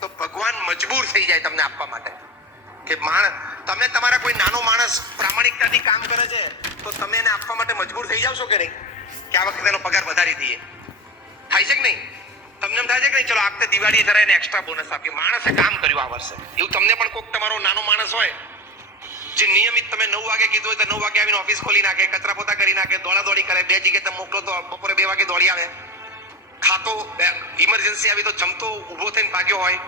તો ભગવાન મજબૂર થઈ જાય તમને આપવા માટે કે તમે તમારા કોઈ નાનો માણસ પ્રામાણિકતાથી કામ કરે છે તો તમે એને આપવા માટે મજબૂર થઈ જાવ છો કે નહીં કે આ વખતે એનો પગાર વધારી દઈએ? થાય છે કે નહીં? તમને એમ થાય છે કે નહીં ચલો આ વખતે દિવાળીએ જરા એને એક્સ્ટ્રા બોનસ આપીએ? માણસે કામ કર્યું આ વર્ષે, એવું તમને પણ કોઈક તમારો નાનો માણસ હોય જે નિયમિત તમે 9 વાગે કીધું હોય તો 9 વાગે આવીને ઓફિસ ખોલી નાખે, કચરા પોતા કરી નાખે, દોડાદોડી કરે, 2 જગ્યાએ તમે મોકલો તો બપોરે 2 વાગે દોડી આવે, ખાતો ઇમરજન્સી આવી તો જમતો ઊભો થઈને ભાગ્યો હોય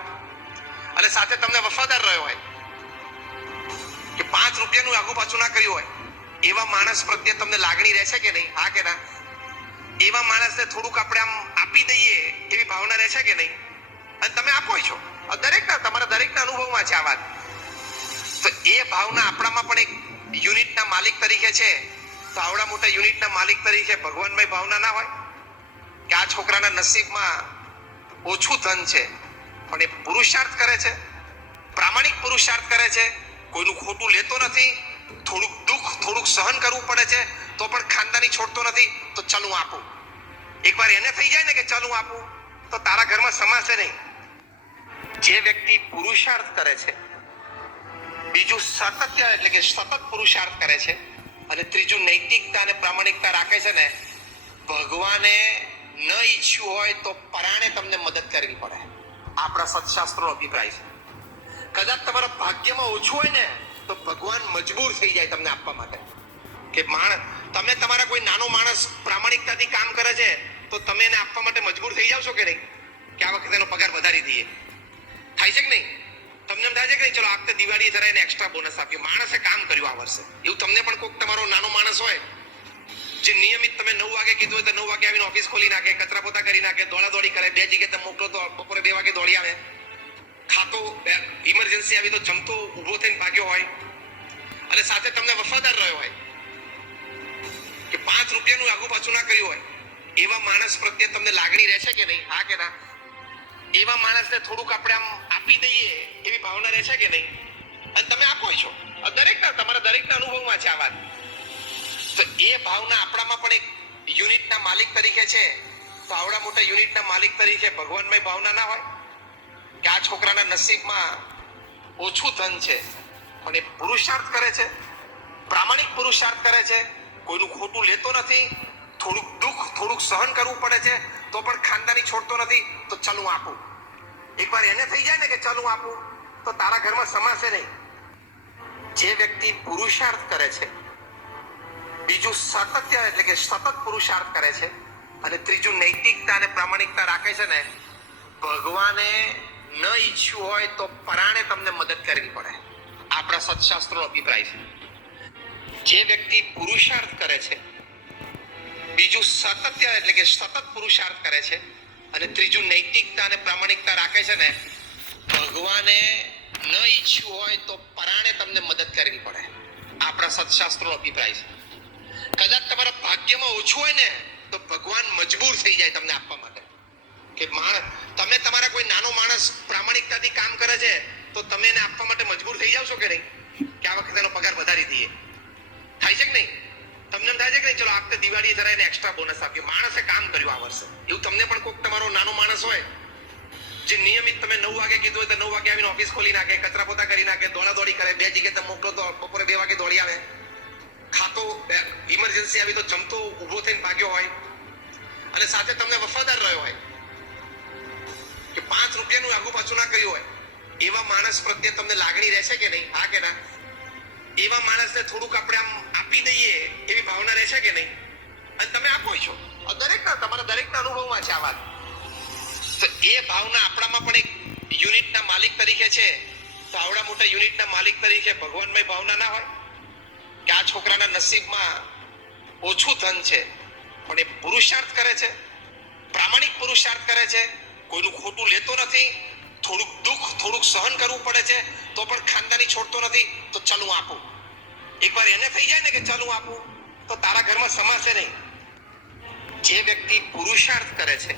અને સાથે તમને વફાદાર રહ્યો હોય કે 5 રૂપિયાનું આગુ પાછું ના કર્યું હોય, એવા માણસ પ્રત્યે તમને લાગણી રહેશે કે નહીં? હા કે ના? એવા માણસને થોડુંક આપણે આમ આપી દઈએ એવી ભાવના રહેશે કે નહીં? અને તમે આપો છો તમારા દરેકના અનુભવમાં છે આ વાત. તો એ ભાવના આપણામાં પણ એક યુનિટના માલિક તરીકે છે. તો આવડા મોટા યુનિટના માલિક તરીકે ભગવાનમય ભાવના ના હોય કે આ છોકરાના નસીબમાં ઓછું ધન છે પણ એ પુરુષાર્થ કરે છે, પ્રામાણિક પુરુષાર્થ કરે છે, કોઈનું ખોટું લેતો નથી, થોડુંક દુઃખ થોડુંક સહન કરવું પડે છે તો પણ ખાનદાની છોડતો નથી, તો ચાલ હું આપું. એકવાર એને થઈ જાય ને કે ચાલ હું આપું તો તારા ઘરમાં સમાશે નહીં. જે વ્યક્તિ પુરુષાર્થ કરે છે, બીજું સાતત્ય એટલે કે સતત પુરુષાર્થ કરે છે, અને ત્રીજું નૈતિકતા અને પ્રામાણિકતા રાખે છે ને, ભગવાને ન ઈચ્છ્યું હોય તો પરાણે તમને મદદ કરવી પડે. આપણા સત્શાસ્ત્રોનો અભિપ્રાય છે. કદાચ તમારા ભાગ્યમાં ઓછું હોય ને તો ભગવાન મજબૂર થઈ જાય તમને આપવા માટે કે તમે તમારા કોઈ નાનો માણસ પ્રામાણિકતાથી કામ કરે છે તો તમે એને આપવા માટે મજબૂર થઈ જાવ છો કે નહીં કે આ વખતે એનો પગાર વધારી દઈએ? થાય છે કે નહીં? તમને એમ થાય છે કે નહીં ચલો આ વખતે દિવાળીએ જરા એને એક્સ્ટ્રા બોનસ આપીએ? માણસે કામ કર્યું આ વર્ષે, એવું તમને પણ કોઈક તમારો નાનો માણસ હોય જે નિયમિત તમે 9 વાગે કીધું હોય તો 9 વાગે આવીને ઓફિસ ખોલી નાખે, કચરા પોતા કરી નાખે, દોડાદોડી કરે, 2 જગ્યાએ તમે મોકલો તો બપોરે 2 વાગે દોડી આવે, ખાતો ઇમરજન્સી આવી તો જમતો ઊભો થઈને ભાગ્યો હોય અને સાથે તમને વફાદાર રહ્યો હોય કે 5 રૂપિયાનું આગુ પાછું ના કર્યું હોય, એવા માણસ પ્રત્યે તમને લાગણી રહેશે કે નહીં? હા કે ના? એવા માણસને થોડુંક આપણે આમ આપી દઈએ એવી ભાવના રહેશે કે નહીં? અને તમે આપો છો તમારા દરેકના અનુભવમાં છે આ વાત. તો એ ભાવના આપણામાં પણ એક યુનિટના માલિક તરીકે છે. તો આવડા મોટા યુનિટના માલિક તરીકે ભગવાનમય ભાવના ના હોય કે આ છોકરાના નસીબમાં ઓછું ધન છે પણ એ પુરુષાર્થ કરે છે, પ્રામાણિક પુરુષાર્થ કરે છે, કોઈનું ખોટું લેતો નથી, થોડુંક દુઃખ થોડુંક સહન કરવું પડે છે તો પણ ખાનદાની છોડતો નથી, તો ચાલ હું આપું. એકવાર એને થઈ જાય ને કે ચાલ હું આપું તો તારા ઘરમાં સમાશે નહીં. જે વ્યક્તિ પુરુષાર્થ કરે છે, બીજું સાતત્ય એટલે કે સતત પુરુષાર્થ કરે છે, અને ત્રીજું નૈતિકતા અને પ્રામાણિકતા રાખે છે ને, ભગવાને ન ઈચ્છ્યું હોય તો પરાણે તમને મદદ કરવી પડે. આપણા સત્શાસ્ત્રોનો અભિપ્રાય છે. જે વ્યક્તિ પુરુષાર્થ કરે છે, બીજું સાતત્ય એટલે કે સતત પુરુષાર્થ કરે છે, અને ત્રીજું નૈતિકતા અને પ્રામાણિકતા રાખે છે ને, ભગવાને ન ઈચ્છ્યું હોય તો પરાણે તમને મદદ કરવી પડે. આપણા સત્શાસ્ત્રોનો અભિપ્રાય છે. કદાચ તમારા ભાગ્યમાં ઓછું હોય ને તો ભગવાન મજબૂર થઈ જાય તમને આપવા માટે કે તમે તમારા કોઈ નાનો માણસ પ્રામાણિકતાથી કામ કરે છે તો તમે એને આપવા માટે મજબૂર થઈ જાવ છો કે નહીં કે આ વખતે એનો પગાર વધારી દઈએ? થાય છે કે નહીં? તમને એમ થાય છે કે નહીં ચલો આ વખતે દિવાળીએ જરા એને એક્સ્ટ્રા બોનસ આપીએ? માણસે કામ કર્યું આ વર્ષે, એવું તમને પણ કોઈક તમારો નાનો માણસ હોય જે નિયમિત તમે 9 વાગે કીધું હોય તો 9 વાગે આવીને ઓફિસ ખોલી નાખે, કચરા પોતા કરી નાખે, દોડાદોડી કરે, 2 જગ્યાએ તમે મોકલો તો બપોરે 2 વાગે દોડી આવે, ખાતો ઇમરજન્સી આવી તો જમતો ઊભો થઈને ભાગ્યો હોય અને સાથે તમને વફાદાર રહ્યો હોય કે 5 રૂપિયાનું આગુ પાછું ના કર્યું હોય, એવા માણસ પ્રત્યે તમને લાગણી રહેશે કે નહીં? હા કે ના? એવા માણસને થોડુંક આપણે આમ આપી દઈએ એવી ભાવના રહેશે કે નહીં? અને તમે આપો છો તમારા દરેકના અનુભવમાં છે આ વાત. તો એ ભાવના આપણામાં પણ એક યુનિટના માલિક તરીકે છે. તો આવડા મોટા યુનિટના માલિક તરીકે ભગવાનમય ભાવના ના હોય કે આ છોકરાના નસીબમાં ઓછું ધન છે પણ એ પુરુષાર્થ કરે છે, પ્રામાણિક પુરુષાર્થ કરે છે, કોઈનું ખોટું લેતો નથી, થોડુંક દુઃખ થોડુંક સહન કરવું પડે છે તો પણ ખાનદાની છોડતો નથી, તો ચાલ હું આપું. એકવાર એને થઈ જાય ને કે ચાલ હું આપું તો તારા ઘરમાં સમાશે નહીં. જે વ્યક્તિ પુરુષાર્થ કરે છે,